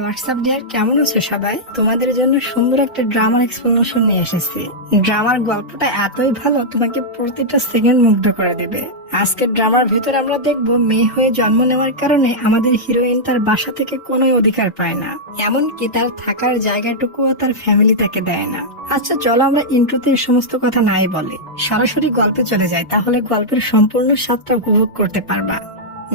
WhatsApp deer, কেমন আছো সবাই? তোমাদের জন্য সুন্দর একটা ড্রামার এক্সপ্লেনেশন নিয়ে এসেছি। ড্রামার গল্পটা এতই ভালো, তোমাকে প্রতিটা সেকেন্ড মুগ্ধ করে দেবে। আজকের ড্রামার ভিতর আমরা দেখব, মেয়ে হয়ে জন্ম নেওয়ার কারণে আমাদের হিরোইন তার বাসা থেকে কোনো অধিকার পায় না, এমনকি তার থাকার জায়গাটুকুও তার ফ্যামিলি তাকে দেয় না। আচ্ছা চলো আমরা ইন্ট্রোতে এই সমস্ত কথা নাই বলে সরাসরি গল্পে চলে যাই, তাহলে গল্পের সম্পূর্ণ স্বাদটা উপভোগ করতে পারবা।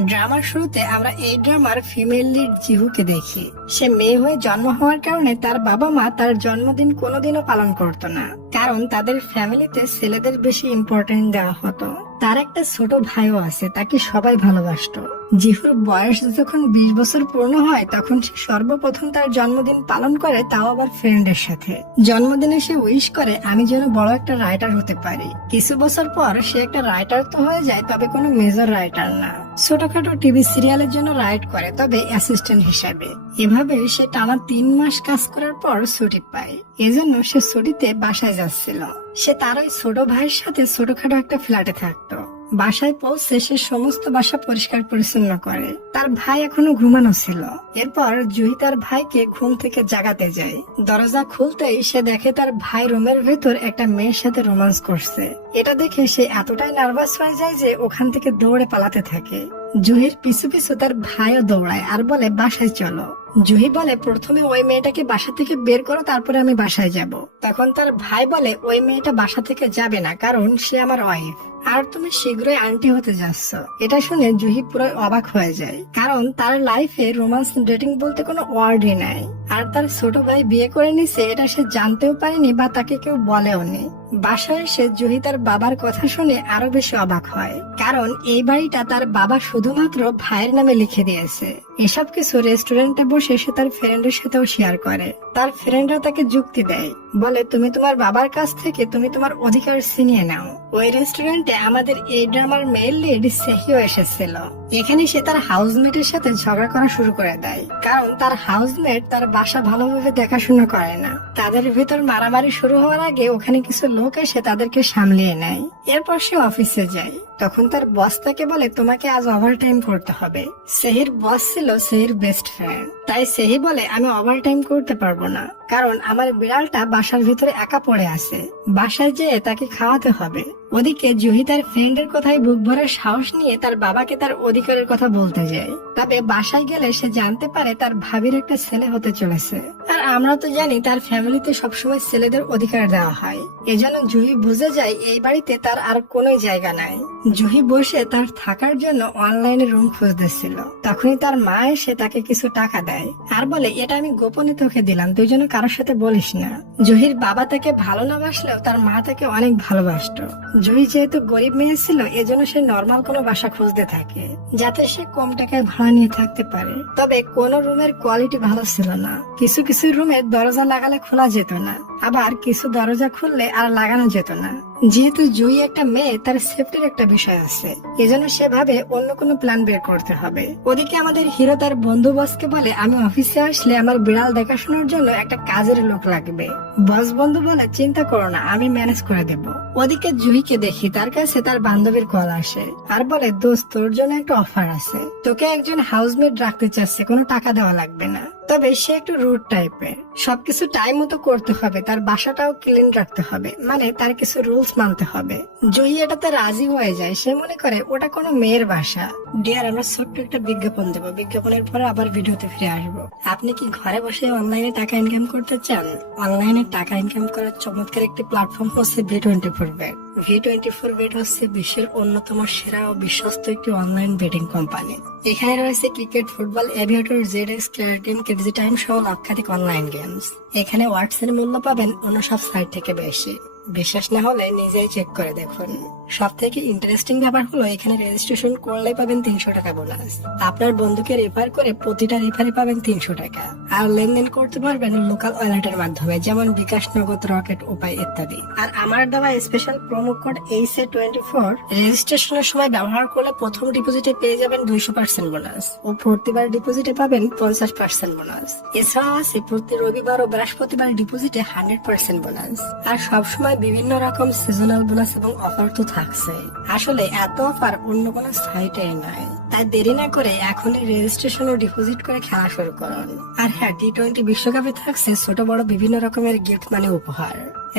ড্রামার শুরুতে আমরা এই ড্রামার ফিমেল লিড জিহুকে দেখি। সে মেয়ে হয়ে জন্ম হওয়ার কারণে তার বাবা মা তার জন্মদিন কোনোদিনও পালন করতো না, কারণ তাদের ফ্যামিলিতে ছেলেদের বেশি ইম্পর্টেন্ট দেওয়া হতো। তার একটা ছোট ভাইও আছে, তাকে সবাই ভালোবাসতো। জিহুর বয়স যখন 20 বছর পূর্ণ হয় তখন সে সর্বপ্রথম তার জন্মদিন পালন করে, তাও আবার ফ্রেন্ডের সাথে। জন্মদিনে সে উইশ করে আমি যেন বড় একটা রাইটার হতে পারি। কিছু বছর পর সে একটা রাইটার তো হয়ে যায়, তবে কোনো মেজর রাইটার না, ছোটখাটো টিভি সিরিয়ালের জন্য রাইট করে, তবে অ্যাসিস্ট্যান্ট হিসাবে। এভাবে সে টানা 3 মাস কাজ করার পর ছুটি পায়। এজন্য সে ছুটিতে বাসায় যাচ্ছিল। সে তার ওই ছোট ভাইয়ের সাথে ছোটখাটো একটা ফ্ল্যাটে থাকতো। বাসায় পৌঁছে সে সমস্ত বাসা পরিষ্কার পরিচ্ছন্ন করে। তার ভাই এখনো ঘুমানো ছিল। এরপর জুহি তার ভাইকে ঘুম থেকে জাগাতে যায়। দরজা খুলতেই সে দেখে তার ভাই রুমের ভেতর একটা মেয়ের সাথে রোমান্স করছে। এটা দেখে সে এতটাই নার্ভাস হয়ে যায় যে ওখান থেকে দৌড়ে পালাতে থাকে। জুহির পিছু পিছু তার ভাইও দৌড়ায় আর বলে বাসায় চলো। জুহি বলে প্রথমে ওই মেয়েটাকে বাসা থেকে বের করো, তারপরে আমি বাসায় যাব। তখন তার ভাই বলে ওই মেয়েটা বাসা থেকে যাবে না, কারণ সে আমার ওয়াইফ, আর তুমি শীঘ্রই আন্টি হতে যাচ্ছ। এটা শুনে জুহি পুরো অবাক হয়ে যায়, কারণ তার লাইফে রোমান্স ডেটিং বলতে কোনো ওয়ার্ডই নাই। আর তার ছোট ভাই বিয়ে করে নিছে, এটা সে জানতেও পারেনি বা তাকে কেউ বলেও নি। বাসায় এসে জুহি তার বাবার কথা শুনে আরো বেশি অবাক হয়, কারণ এই বাড়িটা তার বাবা শুধুমাত্র ভাইয়ের নামে লিখে দিয়েছে। এসব কিছু রেস্টুরেন্টে বসে সে তার ফ্রেন্ডের সাথেও শেয়ার করে। তার ফ্রেন্ডরা তাকে যুক্তি দেয়, বলে তুমি তোমার বাবার কাছ থেকে তুমি তোমার অধিকার ছিনিয়ে নাও। ওই রেস্টুরেন্টে আমাদের এই ড্রামার মেল লিড সেহিও এসেছিল। এখানে সে তার হাউসমেটের সাথে ঝগড়া করা শুরু করে দেয়, কারণ তার হাউসমেট তার বাসা ভালোভাবে দেখাশোনা করে না। তাদের ভেতর মারামারি শুরু হওয়ার আগে ওখানে কিছু লোক এসে তাদেরকে সামলিয়ে নেয়। এরপর সে অফিসে যায়। তখন তার বস তাকে বলে তোমাকে আজ ওভারটাইম করতে হবে। সেহির বস ছিল সেহির বেস্ট ফ্রেন্ড, তাই সেহি বলে আমি ওভারটাইম করতে পারবো না, কারণ আমার বিড়ালটা বাসার ভিতরে একা পড়ে আছে, বাসায় যেয়ে তাকে খাওয়াতে হবে। ওদিকে জুহি তার ফ্রেন্ডের কথায় বুক ভরার সাহস নিয়ে তার বাবাকে তার অধিকারের কথা বলতে যায়। তবে বাসায় গেলে সে জানতে পারে তার ভাবির একটা ছেলে হতে চলেছে। আর আমরা তো জানি তার ফ্যামিলিতে সবসময় ছেলেদের অধিকার দেওয়া হয়। এজন্য জুহি বুঝে যায় এই বাড়িতে তার আর কোনো জায়গা নাই। জুহি বসে তার থাকার জন্য অনলাইনে রুম খুঁজতেছিল। তখনই তার মা এসে তাকে কিছু টাকা দেয় আর বলে এটা আমি গোপনে তোকে দিলাম, তুই যেন কারোর সাথে বলিস না। জুহির বাবা তাকে ভালো না বাসলেও তার মা তাকে অনেক ভালোবাসতো। জুহি যেহেতু গরিব মেয়ে ছিল, এজন্য সে নর্মাল কোনো বাসা খুঁজতে থাকে, যাতে সে কম টাকায় ভাড়া নিয়ে থাকতে পারে। তবে কোন রুমের কোয়ালিটি ভালো ছিল না। কিছু কিছু রুমে দরজা লাগালে খোলা যেত না, আবার কিছু দরজা খুললে আর লাগানো যেত না। যেহেতু জুহি একটা মেয়ে, তার সেফটির একটা বিষয় আছে, এজন্য সে ভাবে অন্য কোনো প্ল্যান বের করতে হবে। ওদিকে আমাদের হিরো তার বন্ধু বসকে বলে আমি অফিসে আসলে আমার বিড়াল দেখাশোনার জন্য একটা কাজের লোক লাগবে। বস বন্ধু বলে চিন্তা করো না, আমি ম্যানেজ করে দেব। ওদিকে জুহিকে দেখি তার কাছে তার বান্ধবীর কল আসে আর বলে দোস্ত তোর জন্য একটা অফার আছে, তোকে একজন হাউসমেট রাখতে চাচ্ছে, কোনো টাকা দেওয়া লাগবে না। তবে সে একটু রুড টাইপের, সবকিছু টাইম মতো করতে হবে, তার বাসাটাও ক্লিন রাখতে হবে, মানে তার কিছু রুলস মানতে হবে। জুহি এটাতে রাজি হয়ে যায়। সে মনে করে ওটা কোনো মেয়ের বাসা। ডিয়ার, আমরা ছোট্ট একটা বিজ্ঞাপন দেবো, বিজ্ঞাপনের পরে আবার ভিডিওতে ফিরে আসবো। আপনি কি ঘরে বসে অনলাইনে টাকা ইনকাম করতে চান? অনলাইনে টাকা ইনকাম করার চমৎকার একটি প্ল্যাটফর্ম হচ্ছে V24 Bet। V24 Bet হচ্ছে বিশ্বের অন্যতম সেরা ও বিশ্বস্ত একটি অনলাইন বেটিং কোম্পানি। এখানে রয়েছে ক্রিকেট, ফুটবল, এভিয়েটর, ZX, ক্লারিটিন, কিডজি টাইম সহ লক্ষাধিক অনলাইন গেমস। এখানে ওয়াটস এর মূল্য পাবেন অন্য সব সাইট থেকে বেশি। বিশ্বাস না হলে নিজেই চেক করে দেখুন। সব থেকে ইন্টারেস্টিং ব্যাপার হলো এখানে রেজিস্ট্রেশন করলে পাবেন 300 টাকা বোনাস। আপনার বন্ধুকে রেফার করে প্রতিটা রেফারে পাবেন 300 টাকা। আর লেনদেন করতে পারবেন লোকাল ওয়ালেটের মাধ্যমে, যেমন বিকাশ, নগদ, রকেট, উপায় ইত্যাদি। আর আমার দেওয়া স্পেশাল প্রোমো কোড ACE24 রেজিস্ট্রেশনের সময় ব্যবহার করলে প্রথম ডিপোজিটে পেয়ে যাবেন 200% বোনাস ও প্রতিবার ডিপোজিটে পাবেন 50% বোনাস। এছাড়াও আছে প্রতি রবিবার ও বৃহস্পতিবার ডিপোজিটে 100% বোনাস। আর সবসময় বিভিন্ন রকম সিজনাল বোনাস এবং অফার তো থাকছে। আসলে এত অফার অন্য কোনো সাইটে নাই। তাই দেরি না করে এখনই রেজিস্ট্রেশন ও ডিপোজিট করে খেলা শুরু করুন। আর হ্যাঁ, টি-20 বিশ্বকাপে থাকছে ছোট বড় বিভিন্ন রকমের গিফট মানে উপহার।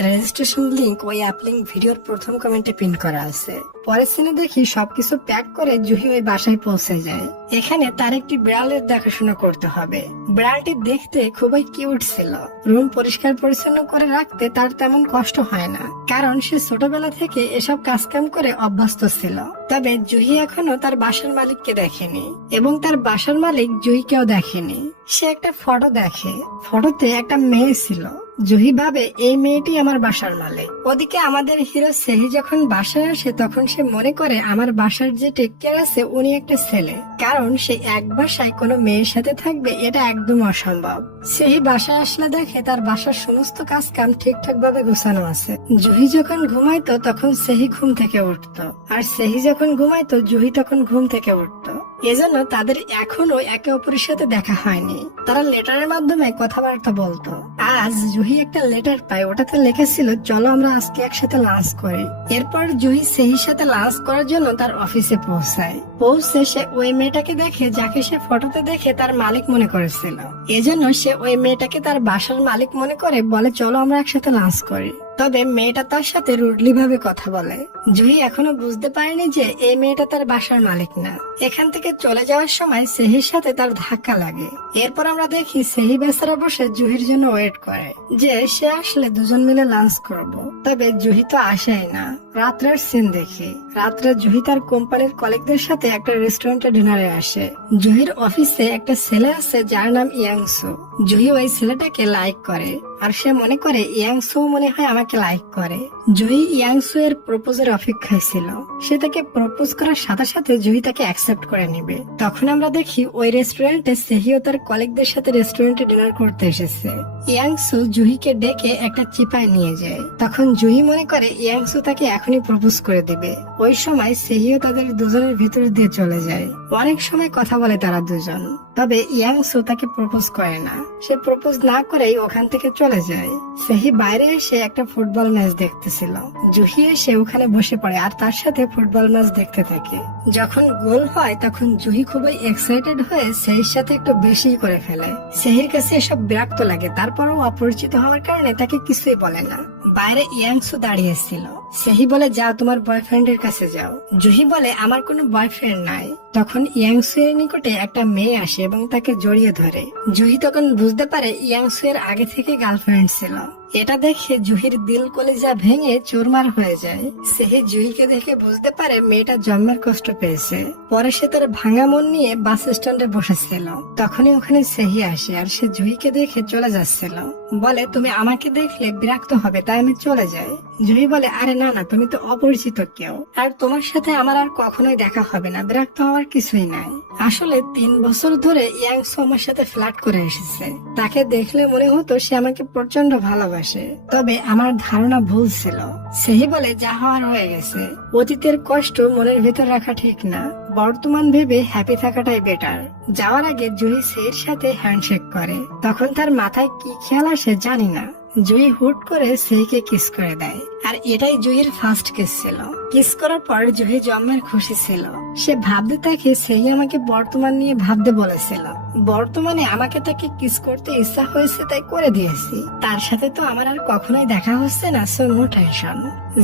রেজিস্ট্রেশন লিংক ওই অ্যাপ লিংক ভিডিওর প্রথম কমেন্টে পিন করা আছে। পরের সিনে দেখি সবকিছু প্যাক করে জুহি ওই বাসায় পৌঁছে যায়। এখানে তার একটি বিড়ালের দেখাশোনা করতে হবে। বিড়ালটি দেখতে খুবই কিউট ছিল। রুম পরিষ্কার পরিচ্ছন্ন করে রাখতে তার তেমন কষ্ট হয় না, কারণ সে ছোটবেলা থেকে এসব কাজকাম করে অভ্যস্ত ছিল। তবে জুহি এখনো তার বাসার মালিককে দেখেনি এবং তার বাসার মালিক জুহিকেও দেখেনি। সে একটা ফটো দেখে, ফটোতে একটা মেয়ে ছিল। জুহি ভাবে এই মেয়েটি আমার বাসার মালিক। ওদিকে আমাদের হিরো সেহি যখন বাসায় আসে তখন সে মনে করে আমার বাসার যে টেক কেয়ার আছে উনি একটা ছেলে, কারণ সে এক বাসায় কোনো মেয়ের সাথে থাকবে এটা একদম অসম্ভব। সেহি বাসায় আসলে দেখে তার বাসার সমস্ত কাজ কাম ঠিকঠাক ভাবে গোছানো আছে। জুহি যখন ঘুমাইতো তখন সেহি ঘুম থেকে উঠতো, আর সেহি যখন ঘুমাইতো জুহি তখন ঘুম থেকে উঠতো। এজন্য তাদের এখনো একে অপরের সাথে দেখা হয়নি। তারা লেটারের মাধ্যমে কথাবার্তা বলতো। আজ জুহি একটা লেটার পায়, ওটাতে লেখা ছিল চলো আমরা আজকে একসাথে লাঞ্চ করি। এরপর জুহি সেহির সাথে লাঞ্চ করার জন্য তার অফিসে পৌঁছায়। পৌঁছে সে ওই মেয়েটাকে দেখে যাকে সে ফটোতে দেখে তার মালিক মনে করেছিল। এজন্য সে ওই মেয়েটাকে তার বাসার মালিক মনে করে বলে চলো আমরা একসাথে লাঞ্চ করি। তবে মেয়েটা তার সাথে রুডলি ভাবে কথা বলে। জুহি এখনো বুঝতে পারেনি যে এই মেয়েটা তার বাসার মালিক না। এখান থেকে চলে যাওয়ার সময় সেহির সাথে তার ধাক্কা লাগে। এরপর আমরা দেখি সেহি বেচারা বসে জুহির জন্য ওয়েট করে যে সে আসলে দুজন মিলে লাঞ্চ করব। তবে জুহি তো আসেই না। রাত্রের সিন দেখি। রাত্রে জুহি তার কোম্পানির কলিগদের সাথে একটা রেস্টুরেন্টে ডিনারে আসে। জুহির অফিসে একটা ছেলে আছে যার নাম ইয়াংসু। জুহি ওই ছেলেটাকে লাইক করে, আর সে মনে করে ইয়াংসু মনে হয় আমাকে লাইক করে। জুহি ইয়াংসু এর প্রপোজের অপেক্ষায় ছিল। সে তাকে প্রপোজ করার সাথে সাথে জুহি তাকে অ্যাকসেপ্ট করে নিবে। তখন আমরা দেখি ওই রেস্টুরেন্টে সেহিও তার কলিগদের সাথে রেস্টুরেন্টে ডিনার করতে এসেছে। ইয়াংসু জুহিকে ডেকে একটা চিপায় নিয়ে যায়। তখন জুহি মনে করে ইয়াংসু তাকে এখনই প্রপোজ করে দিবে। ওই সময় সেহিও তাদের দুজনের ভিতর দিয়ে চলে যায়। অনেক সময় কথা বলে তারা দুজন। তবে ইয়াংসু তাকে প্রপোজ করে না। সে প্রপোজ না করেই ওখান থেকে চলে যায়। সেহি বাইরে এসে একটা ফুটবল ম্যাচ দেখতেছিল। জুহি এসে ওখানে বসে পড়ে আর তার সাথে ফুটবল ম্যাচ দেখতে থাকে। যখন গোল হয় তখন জুহি খুবই এক্সাইটেড হয়ে সেহির সাথে একটু বেশি করে ফেলে। সেহির কাছে এসব বিরক্ত লাগে, তারপরও অপরিচিত হওয়ার কারণে তাকে কিছুই বলে না। বাইরে ইয়াংসু দাঁড়িয়ে ছিল। সেহি বলে যাও তোমার বয়ফ্রেন্ডের কাছে যাও। জুহি বলে আমার কোনো বয়ফ্রেন্ড নাই। তখন ইয়াংসু এর নিকটে একটা মেয়ে আসে এবং তাকে জড়িয়ে ধরে। জুহি তখন বুঝতে পারে ইয়াংসু এর আগে থেকে গার্লফ্রেন্ড ছিল। এটা দেখে জুহির দিল কলিজা ভেঙে চুরমার হয়ে যায়। সেহি জুহিকে দেখে বুঝতে পারে মেয়েটা জন্মের কষ্ট পেয়েছে। পরে সে তার ভাঙা মন নিয়ে বাস স্ট্যান্ডে বসেছিল। তখনই ওখানে সেহি আসে আর সে জুহিকে দেখে চলে যাচ্ছিল। বলে তুমি আমাকে দেখলে বিরক্ত হবে তাই আমি চলে যাই। জুহি বলে আরে না না, তুমি তো অপরিচিত কেউ, আর তোমার সাথে আমার আর কখনোই দেখা হবে না, বিরক্ত হওয়ার কিছুই নাই। আসলে 3 বছর ধরে ইয়াংসু আমার সাথে ফ্লার্ট করে এসেছে। তাকে দেখলে মনে হতো সে আমাকে প্রচন্ড ভালোবাসে, তবে আমার ধারণা ভুল ছিল। সেহি বলে যা হওয়ার হয়ে গেছে। অতীতের কষ্ট মনের ভেতর রাখা ঠিক না, বর্তমান ভেবে হ্যাপি থাকাটাই বেটার। যাওয়ার আগে জুহি সেহির সাথে হ্যান্ডশেক করে। তখন তার মাথায় কি খেয়াল আসে জানি না, জুহি হুট করে সেহিকে কিস করে দেয়। আর এটাই জুহির ফার্স্ট কিস ছিল। কিস করার পর জুহি জন্মের খুশি ছিল। সে ভাবতে থাকে সেহি আমাকে বর্তমান নিয়ে ভাবতে বলেছিল। বর্তমানে আমাকে তাকে কিস করতে ইচ্ছা হয়েছে তাই করে দিয়েছি। তার সাথে তো আমার আর কখনোই দেখা হচ্ছে না, সো নো টেনশন।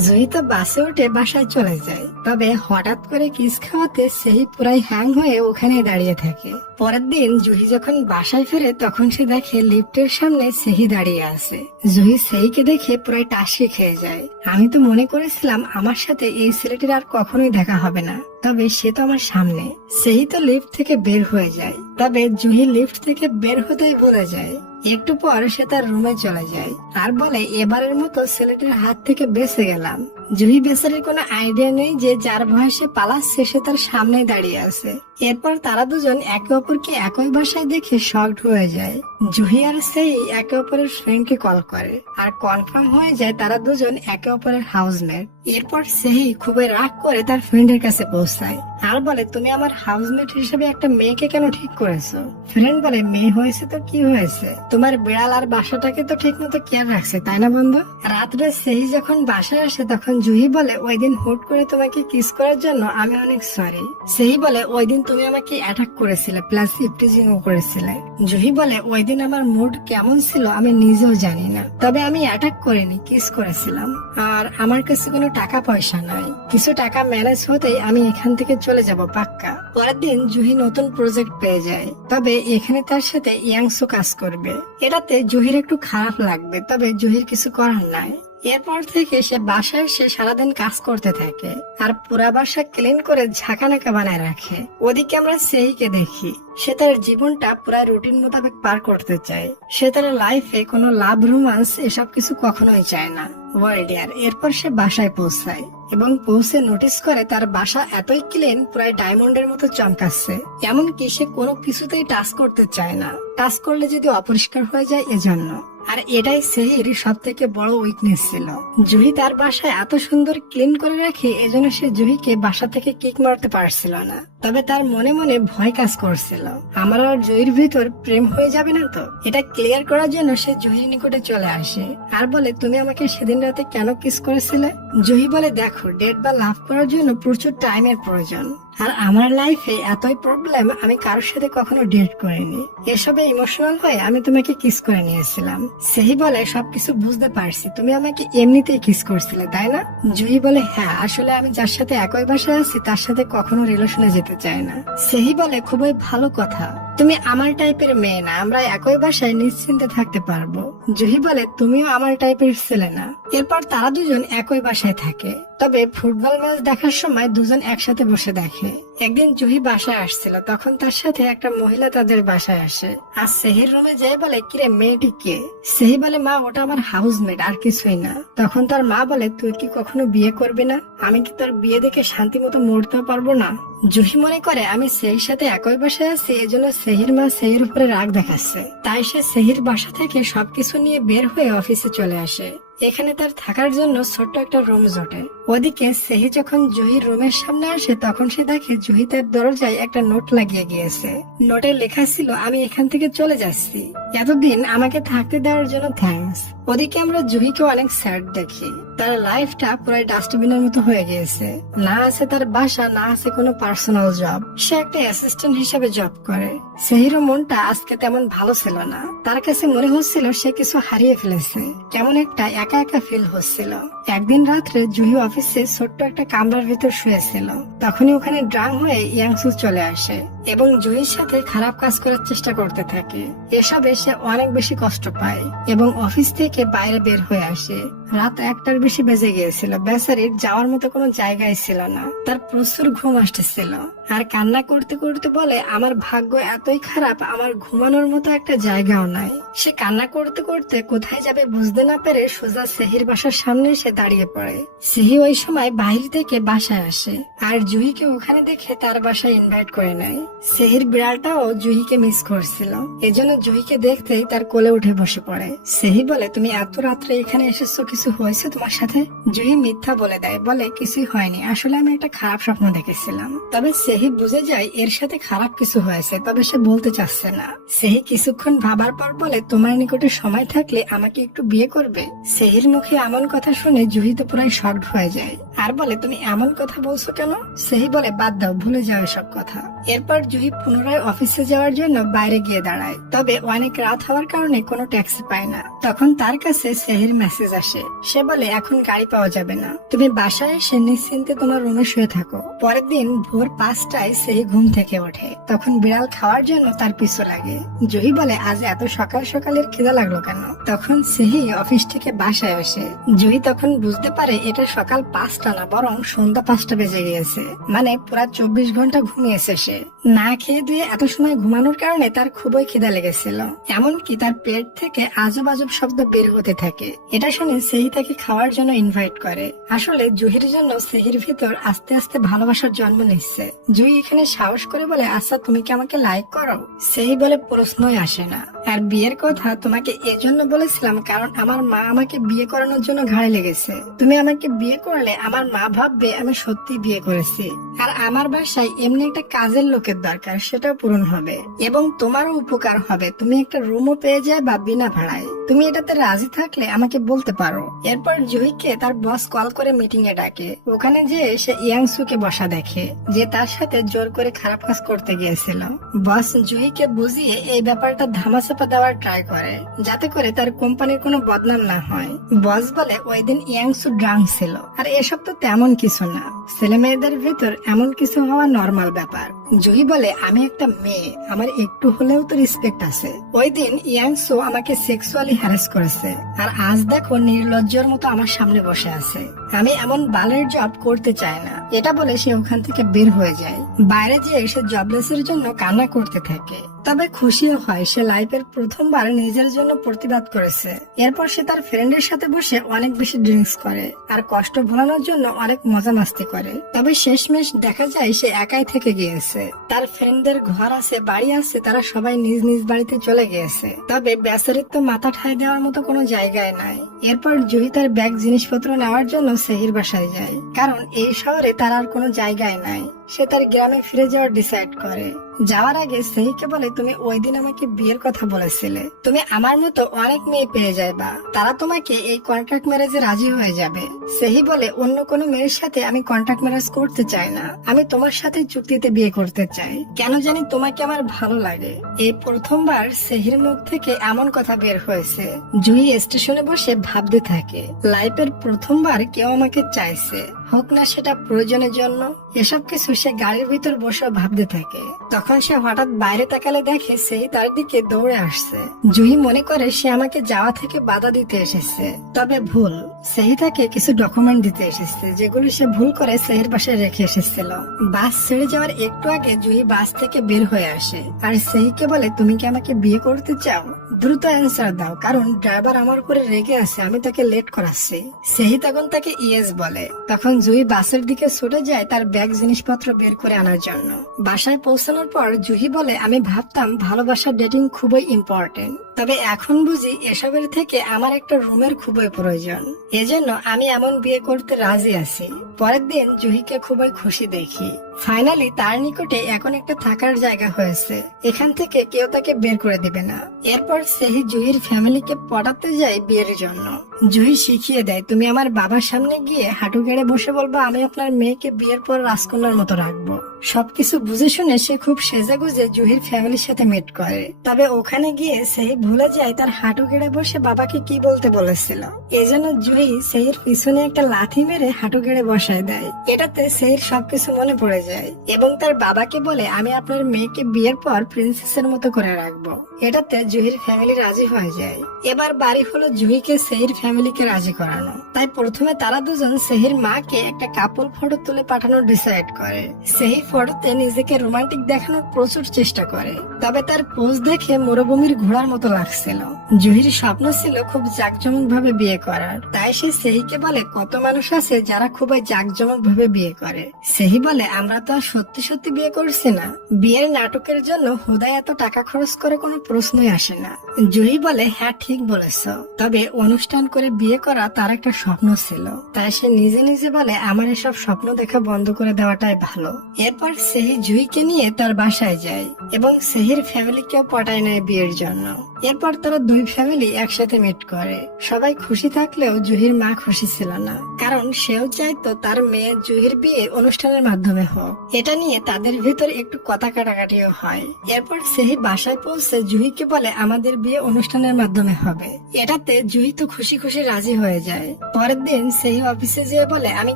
জুহি তো বাসে উঠে বাসায় চলে যায়। তবে হঠাৎ করে কিস খাওয়াতে সেহি পুরাই হ্যাং হয়ে ওখানে দাঁড়িয়ে থাকে। পরের দিন জুহি যখন বাসায় ফিরে তখন সে দেখে লিফটের সামনে সেহি দাঁড়িয়ে আছে। জুহি সেহিকে দেখে পুরাই টাসি খেয়ে যায়। আমি তো মনে করেছিলাম আমার সাথে এই ছেলেটির আর কখনোই দেখা হবে না, তবে সে তো আমার সামনে। সেহি তো লিফট থেকে বের হয়ে যায়। তবে জুহি লিফট থেকে বের হতেই ভুলে যায়। একটু পর সে তার রুমে চলে যায় আর বলে এবারের মতো ছেলেটির হাত থেকে বেঁচে গেলাম। জুহি বেচারির কোনো আইডিয়া নেই যে যার ভয়ে সে পালাচ্ছে সে তার সামনে দাঁড়িয়ে আছে। এরপর তারা দুজন একে অপরকে একই বাসায় দেখে শকড হয়ে যায়। জুহি আর সেই একে অপরের ফ্রেন্ডকে কল করে আর কনফার্ম হয়ে যায় তারা দুজন একে অপরের হাউসমেট। এরপর সেই খুবই রাগ করে তার ফ্রেন্ডের কাছে পৌঁছায় আর বলে, তুমি আমার হাউসমেট হিসেবে একটা মেয়েকে কেন ঠিক করেছো? ফ্রেন্ড বলে, মেয়ে হয়েছে তো কি হয়েছে, তোমার বিড়াল আর বাসাটাকে তো ঠিক মতো কেয়ার রাখছে, তাই না বন্ধু? রাত্রে সেই যখন বাসায় আসে তখন জুহি বলে, ওই দিন হুট করে তোমাকে কিস করার জন্য আমি অনেক সরি। সেই বলে, ওই দিন তুমি আমাকে অ্যাটাক করেছিলে প্লাস ইপটিজিংও করেছিলে। জুহি বলে, ওই দিন আমার মুড কেমন ছিল আমি নিজেও জানি না, তবে আমি অ্যাটাক করিনি, কিস করেছিলাম। আর আমার কাছে কোনো টাকা পয়সা নাই, কিছু টাকা ম্যানেজ হতেই আমি এখান থেকে চলে যাব পাক্কা। পরের দিন জুহি নতুন প্রজেক্ট পেয়ে যায়, তবে এখানে তার সাথে ইয়াংসু কাজ করবে। এটাতে জুহির একটু খারাপ লাগবে, তবে জুহির কিছু করার নাই। এরপর থেকে সে বাসায় সে সারাদিন কাজ করতে থাকে আর পুরা বাসা ক্লিন করে ঝাঁকানাকা বানায় রাখে। ওদিকে আমরা সেইকে দেখি, সে তার জীবনটা পুরা রুটিন মোতাবেক পার করতে চায়। সে তার লাইফে কোনো লাভ রোমান্স এসব কিছু কখনোই চায় না। ওয়ার্ল্ডিয়ার এরপর সে বাসায় পৌঁছায় এবং পৌঁছে নোটিস করে তার বাসা এতই ক্লিন প্রায় ডায়মন্ডের মতো চমকাচ্ছে। এমনকি সে কোনো কিছুতেই টাচ করতে চায় না, টাচ করলে যদি অপরিষ্কার হয়ে যায় এজন্য। আর এটাই সেহির সব থেকে বড় উইকনেস ছিল। জুহি তার বাসায় এত সুন্দর ক্লিন করে রাখে, এজন্য সে জুহিকে বাসা থেকে কিক মারতে পারছিল না। তবে তার মনে মনে ভয় কাজ করছিল, আমার আর জুহির ভিতর প্রেম হয়ে যাবে না তো। এটা ক্লিয়ার করার জন্য সে জুহির নিকটে চলে আসে আর বলে, তুমি আমাকে সেদিন রাতে কেন কিস করেছিলে? জুহি বলে, দেখো, ডেট বা লাভ করার জন্য প্রচুর টাইমের প্রয়োজন, আর আমার লাইফে এতই প্রবলেম আমি কারোর সাথে কখনো ডেট করিনি। এসবে ইমোশনাল হয়ে আমি তোমাকে কিস করে নিয়েছিলাম। সেই বলে, সবকিছু বুঝতে পারছি, তুমি আমাকে এমনিতেই কিস করছিলে তাই না? জুহি বলে, হ্যাঁ, আসলে আমি যার সাথে একই বাসায় আছি তার সাথে কখনো রিলেশনে যেতে চাই না। সেই বলে, খুবই ভালো কথা, তুমি আমার টাইপের মেয়ে না, আমরা একই বাসায় নিশ্চিন্তে থাকতে পারবো। জুহি বলে, তুমিও আমার টাইপের ছেলে না। এরপর তারা দুজন একই বাসায় থাকে, তবে ফুটবল ম্যাচ দেখার সময় দুজন একসাথে বসে দেখে। একদিন জুহি বাসায় আসছিল, তখন তার সাথে একটা মহিলা তাদের বাসায় আসে আর সেহির রুমে যেয়ে বলে, কিরে মেয়েটি কে? সেহি বলে, মা, ওটা আমার হাউসমেট, আর কিছুই না। তখন তার মা বলে, তুই কি কখনো বিয়ে করবি না? আমি কি তোর বিয়ে দেখে শান্তি মতো মরতেও পারবো না? জুহি মনে করে আমি সেহির সাথে একই বাসায় আছি, এজন্য সেহির মা সেহির উপরে রাগ দেখাচ্ছে। তাই সে সেহির বাসা থেকে সবকিছু নিয়ে বের হয়ে অফিসে চলে আসে। এখানে তার থাকার জন্য ছোট্ট একটা রুম জোটে। ওদিকে সেহি যখন জুহির রুমের সামনে আসে তখন সে দেখে জুহি তার দরজায় একটা নোট লাগিয়ে গিয়েছে। নোটে লেখা ছিল, আমি এখান থেকে চলে যাচ্ছি, এতদিন আমাকে থাকতে দেওয়ার জন্য থ্যাঙ্কস। ওদিকে আমরা জুহিকে অনেক স্যাড দেখি, তার লাইফটা পুরো ডাস্টবিনের মতো হয়ে গিয়েছে। না আছে তার বাসা, না আছে কোনো পার্সোনাল জব। সে একটা অ্যাসিস্ট্যান্ট হিসেবে জব করে। সেহিরও মনটা আজকে তেমন ভালো ছিল না, তার কাছে মনে হচ্ছিল সে কিছু হারিয়ে ফেলেছে, কেমন একটা একা একা ফিল হচ্ছিল। একদিন রাত্রে জুহি অফিসে ছোট্ট একটা কামরার ভিতর শুয়েছিল, তখনই ওখানে ড্রাং হয়ে ইয়াংসু চলে আসে এবং জুহির সাথে খারাপ কাজ করার চেষ্টা করতে থাকে। এসবে সে অনেক বেশি কষ্ট পায় এবং অফিস থেকে বাইরে বের হয়ে আসে। রাত 1টার বেশি বেজে গিয়েছিল, বেচারির যাওয়ার মতো কোনো জায়গায় ছিল না। তার প্রচুর ঘুম আসতেছিল আর কান্না করতে করতে বলে, আমার ভাগ্য এতই খারাপ, আমার ঘুমানোর মতো একটা জায়গাও নাই। সে কান্না করতে করতে কোথায় যাবে বুঝতে না পেরে সোজা সেহির বাসার সামনে সে দাঁড়িয়ে পড়ে। সেহি ওই সময় বাহির থেকে বাসায় আসে আর জুহিকে ওখানে দেখে তার বাসায় ইনভাইট করে নেয়। সেহির বিড়ালটাও জুহিকে মিস করছিল, এজন্য জুহিকে দেখতেই তার কোলে উঠে বসে পড়ে। সেহি বলে, তুমি এত রাত্রে এখানে এসেছো, কিছু হয়েছে তোমার সাথে? জুহি মিথ্যা বলে দেয়, বলে কিছুই হয়নি, আসলে আমি একটা খারাপ স্বপ্ন দেখেছিলাম। তবে সেহি বুঝে যায় এর সাথে খারাপ কিছু হয়েছে, তবে সে বলতে চাচ্ছে না। সেহি কিছুক্ষণ ভাবার পর বলে, তোমার নিকটে সময় থাকলে আমাকে একটু বিয়ে করবে? সেহির মুখে এমন কথা শুনে জুহি তো পুরাই শকড হয়ে যায় আর বলে, তুমি এমন কথা বলছো কেন? সেহি বলে, বাদ দাও, ভুলে যাও এসব কথা। এরপর জুহি পুনরায় অফিসে যাওয়ার জন্য বাইরে গিয়ে দাঁড়ায়, তবে অনেক রাত হওয়ার কারণে কোনো ট্যাক্সি পায় না। তখন তার কাছে সেহির মেসেজ আসে, সে বলে, এখন গাড়ি পাওয়া যাবে না, তুমি বাসায় এসে নিশ্চিন্তে তোমার রুমে শুয়ে থাকো। পরের দিন ভোর 5টায় সেহি ঘুম থেকে ওঠে, তখন বিড়াল খাওয়ার জন্য তার পিছু লাগে। জুহি বলে, আজ এত সকাল সকালের খিদা লাগলো কেন? তখন সেহি অফিস থেকে বাসায় আসে। জুহি তখন বুঝতে পারে এটা সকাল 5টা না, বরং সন্ধ্যা 5টা বেজে গিয়েছে। মানে পুরা 24 ঘন্টা ঘুমিয়েছে সে। না খেয়ে দিয়ে এত সময় ঘুমানোর কারণে তার খুবই খিদা লেগেছিল। এমনকি তার পেট থেকে আজব আজব শব্দ বের হতে থাকে। এটা শুনে সেহি তাকে খাওয়ার জন্য ইনভাইট করে। আসলে জুহির জন্য সেহির ভিতর আস্তে আস্তে ভালোবাসার জন্ম নিচ্ছে। জুহি এখানে সাহস করে বলে, আচ্ছা তুমি কি আমাকে লাইক করো? সেহি বলে, প্রশ্নই আসে না। আর বিয়ের কথা তোমাকে এজন্য বলেছিলাম কারণ আমার মা আমাকে বিয়ে করানোর জন্য ঘাড়ে লেগেছে। তুমি আমাকে বিয়ে করলে আমার মা ভাববে আমি সত্যি বিয়ে করেছি। আর আমার বাসায় এমনি একটা কাজের লোকের দরকার, সেটাও পূরণ হবে এবং তোমারও উপকার হবে। তুমি একটা রুমও পেয়ে যায় বা বিনা ভাড়ায়। তুমি এটাতে রাজি থাকলে আমাকে বলতে পারো। এরপর জুহিকে তার বস কল করে মিটিং এ ডাকে। ওখানে যেয়ে সে ইয়াংসুকে বসা দেখে, যে তার সাথে জোর করে খারাপ কাজ করতে গিয়েছিল। বস জুহিকে বুঝিয়ে এই ব্যাপারটা ধামাচাপা দেওয়ার ট্রাই করে, যাতে করে তার কোম্পানির কোনো বদনাম না হয়। বস বলে ওই দিন ইয়াংসু ড্রাঙ্ক ছিল, আর এসব তো তেমন কিছু না। ছেলে মেয়েদের ভিতর এমন কিছু হওয়া নর্মাল ব্যাপার। জুহি বলে, আমি একটা মেয়ে, আমার একটু হলেও তো রেসপেক্ট আছে। ওই দিন ইয়াংসু আমাকে সেক্সুয়ালি হ্যারাস করেছে, আর আজ দেখো নির্লজ্জের মতো আমার সামনে বসে আছে। আমি এমন বালের জব করতে চাই না। এটা বলে সে ওখান থেকে বের হয়ে যায়। বাইরে যেয়ে সে জবলেসের জন্য কান্না করতে থাকে। তবে খুশিও হয়, সে লাইফের প্রথমবার নিজের জন্য প্রতিবাদ করেছে। এরপর সে তার ফ্রেন্ডের সাথে বসে অনেক বেশি ড্রিঙ্কস করে আর কষ্ট ভোলানোর জন্য অনেক মজা মাস্তি করে। তবে শেষমেশ দেখা যায় সে একাই থেকে গিয়েছে। তার ফ্রেন্ডদের ঘর আছে, বাড়ি আছে, তারা সবাই নিজ নিজ বাড়িতে চলে গিয়েছে। তবে বেচারির মাথা ঠাই দেওয়ার মতো কোনো জায়গায় নাই। এরপর জুহি তার ব্যাগ জিনিসপত্র নেওয়ার জন্য সেহির বাসায় যায়, কারণ এই শহরে তার আর কোনো জায়গায় নাই। সে তার গ্রামে ফিরে যাওয়ার ডিসাইড করে। যাওয়ার আগে সেহিকে বলে, তুমি ওই দিন আমাকে বিয়ের কথা বলেছিলে, তুমি আমার মতো অনেক মেয়ে পেয়ে যাইবা, তারা তোমাকে এই কন্ট্রাক্ট ম্যারেজে রাজি হয়ে যাবে। সেহি বলে, অন্য কোনো মেয়ের সাথে আমি কন্ট্রাক্ট ম্যারেজ করতে চাই না, আমি তোমার সাথে চুক্তিতে বিয়ে করতে চাই। কেন জানি তোমাকে আমার ভালো লাগে। এই প্রথমবার সেহির মুখ থেকে এমন কথা বের হয়েছে। জুহি স্টেশনে বসে ভাবতে থাকে, লাইফের প্রথমবার কেউ আমাকে চাইছে, হোক না সেটা প্রয়োজনের জন্য। এসব কিছু সে গাড়ির ভিতর বসে ভাবতে থাকে। তখন সে হঠাৎ বাইরে তাকালে দেখে সেই তার দিকে দৌড়ে আসছে। জুহি মনে করে সে আমাকে যাওয়া থেকে বাধা দিতে এসেছে, তবে ভুল। সেই তাকে কিছু ডকুমেন্ট দিতে এসেছে, যেগুলো সে ভুল করে সেহির পাশে রেখে এসেছিল। বাস ছেড়ে যাওয়ার একটু আগে জুহি বাস থেকে বের হয়ে আসে আর সেহিকে বলে, তুমি কি আমাকে বিয়ে করতে চাও? দ্রুত অ্যান্সার দাও, কারণ ড্রাইভার আমার উপরে রেগে আছে, আমি তাকে লেট করাচ্ছি। সেহি তখন তাকে ইয়েস বলে। তখন জুহি বাসের দিকে ছুটে যায় তার ব্যাগ জিনিসপত্র বের করে আনার জন্য। বাসায় পৌঁছানোর পর জুহি বলে, আমি ভাবতাম ভালোবাসা ডেটিং খুবই ইম্পর্টেন্ট, তবে এখন বুঝি এসবের থেকে আমার একটা রুমের খুবই প্রয়োজন। এজন্য আমি এমন বিয়ে করতে রাজি আছি। পরের দিন জুহিকে খুবই খুশি দেখি। ফাইনালি তার নিকটে এখন একটা থাকার জায়গা হয়েছে, এখান থেকে কেউ তাকে বের করে দিবে না। এরপর সেহি জুহির ফ্যামিলিকে পটাতে যায় বিয়ের জন্য। জুহি শিখিয়ে দেয়, তুমি আমার বাবার সামনে গিয়ে হাঁটু গেড়ে বসে বলবো আমি আপনার মেয়েকে বিয়ের পর রাজকন্যার মতো রাখবো। সবকিছু বুঝে শুনে সে খুব সেজেগুজে জুহির ফ্যামিলির সাথে মিট করে। তবে ওখানে গিয়ে সেহি ভুলে যায় তার হাঁটু গেড়ে বসে বাবাকে কি বলতে বলেছিল। এজন্য জুহি সেহির পিছনে একটা লাথি মেরে হাঁটু গেড়ে বসায় দেয়। এটাতে সেহির সবকিছু মনে পড়ে যায় এবং তার বাবাকে বলে, আমি আপনার মেয়েকে বিয়ের পর প্রিন্সেসের মতো করে রাখবো। এটাতে জুহির ফ্যামিলি রাজি হয়ে যায়। এবার বাড়ি হলো জুহিকে সেহির ফ্যামিলিকে রাজি করানো। তাই প্রথমে তারা দুজন সেহির মাকে একটা কাপল ফটো তুলে পাঠানোর ডিসাইড করে। সেহি ফটোতে নিজেকে রোমান্টিক দেখানোর প্রচুর চেষ্টা করে, তবে তার পোজ দেখে মরুভূমির ঘোড়ার মতো লাগছিল। জুহির স্বপ্ন ছিল খুব জাঁকজমক ভাবে বিয়ে করার, তাই সে সেহিকে বলে, কত মানুষ আছে যারা খুবই জাঁকজমক ভাবে বিয়ে করে। সেহি বলে, আমরা তো আর সত্যি সত্যি বিয়ে করছি না, বিয়ের নাটকের জন্য হুদায় এত টাকা খরচ করে কোনো প্রশ্নই আসে না। জুহি বলে, হ্যাঁ ঠিক বলেছ, তবে অনুষ্ঠান করে বিয়ে করা তার একটা স্বপ্ন ছিল। তাই সে নিজে নিজে বলে, আমার এসব স্বপ্ন দেখা বন্ধ করে দেওয়াটাই ভালো। এরপর সেহি জুহিকে নিয়ে তার বাসায় যায় এবং সেহির ফ্যামিলিকেও পটায় নেয় বিয়ের জন্য। এরপর তারা দুই ফ্যামিলি একসাথে মিট করে। সবাই খুশি থাকলেও জুহির মা খুশি ছিল না, কারণ সেও চাইতো তার মেয়ে জুহির বিয়ে অনুষ্ঠানের মাধ্যমে হোক। এটা নিয়ে তাদের ভিতর একটু কথা কাটাকাটিও হয়। এরপর সেহি বাসায় পৌঁছে জুহিকে বলে, আমাদের বিয়ে অনুষ্ঠানের মাধ্যমে হবে। এটাতে জুহি তো খুশি খুশি রাজি হয়ে যায়। পরের দিন সেহি অফিসে যেয়ে বলে, আমি